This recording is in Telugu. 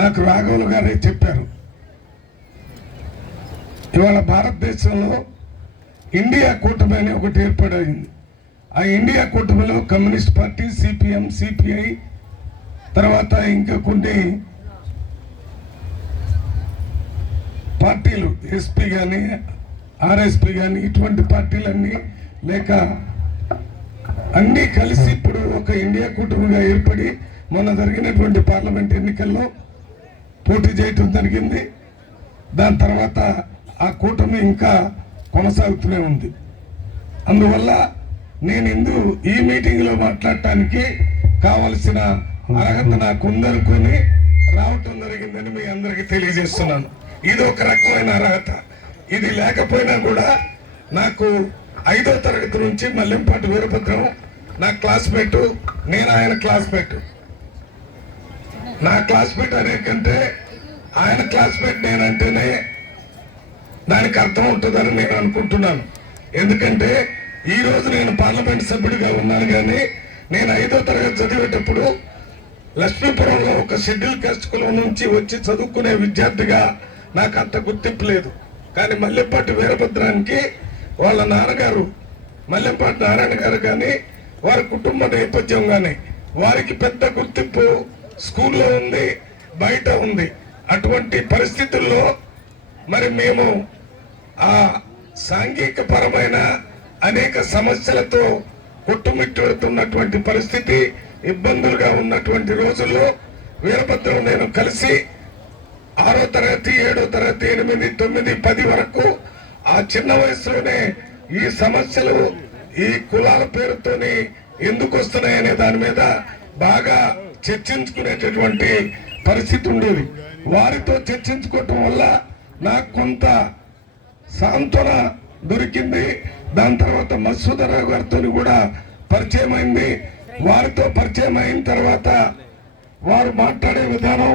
నాకు రాఘవులు గారే చెప్పారు. ఇవాళ భారతదేశంలో ఇండియా కూటమి అని ఒకటి ఏర్పడైంది. ఆ ఇండియా కూటమిలో కమ్యూనిస్ట్ పార్టీ సిపిఎం సిపిఐ తర్వాత ఇంకా కొన్ని పార్టీలు ఎస్పీ కానీ ఆర్ఎస్పీ కానీ ఇటువంటి పార్టీలన్నీ లేక అన్నీ కలిసి ఇప్పుడు ఒక ఇండియా కూటమిగా ఏర్పడి మొన్న జరిగినటువంటి పార్లమెంట్ ఎన్నికల్లో పోటీ చేయటం జరిగింది. దాని తర్వాత ఆ కూటమి ఇంకా కొనసాగుతూనే ఉంది. అందువల్ల నేను ఇందు ఈ మీటింగ్లో మాట్లాడటానికి కావలసిన అర్హత నాకు ఉందనుకొని రావటం జరిగిందని మీ అందరికీ తెలియజేస్తున్నాను. ఇది ఒక రకమైన అర్హత. ఇది లేకపోయినా కూడా నాకు ఐదో తరగతి నుంచి మల్లెంపాటి వీరభద్రం నా క్లాస్మేటు నేను ఆయన క్లాస్మేటు. నా క్లాస్మేట్ అనే కంటే ఆయన క్లాస్మేట్ నేనంటేనే దానికి అర్థం ఉంటుందని నేను అనుకుంటున్నాను. ఎందుకంటే ఈరోజు నేను పార్లమెంట్ సభ్యుడిగా ఉన్నాను కానీ నేను ఐదో తరగతి చదివేటప్పుడు లక్ష్మీపురంలో ఒక షెడ్యూల్ కాస్ట్ కులం నుంచి వచ్చి చదువుకునే విద్యార్థిగా నాకు అంత గుర్తింపు లేదు. కానీ మల్లెపాటి వీరభద్రానికి వాళ్ళ నాన్నగారు మల్లెపాటి నారాయణ గారు కానీ వారి కుటుంబ నేపథ్యం కానీ వారికి పెద్ద గుర్తింపు స్కూల్లో ఉంది బయట ఉంది. అటువంటి పరిస్థితుల్లో మరి మేము ఆ సాంఘిక పరమైన అనేక సమస్యలతో కొట్టుమిట్టుతున్నటువంటి పరిస్థితి ఇబ్బందులుగా ఉన్నటువంటి రోజుల్లో వీరభద్రం నేను కలిసి ఆరో తరగతి ఏడో తరగతి ఎనిమిది తొమ్మిది పది వరకు ఆ చిన్న వయసులోనే ఈ సమస్యలు ఈ కులాల పేరుతోని ఎందుకు వస్తున్నాయనే దాని మీద బాగా చర్చించుకునేటటువంటి పరిస్థితి ఉండేది. వారితో చర్చించుకోవటం వల్ల నాకు కొంత సాంత్వన దొరికింది. దాని తర్వాత మసూదరావు గారితో కూడా పరిచయం అయింది వారితో పరిచయం అయిన తర్వాత వారు మాట్లాడే విధానం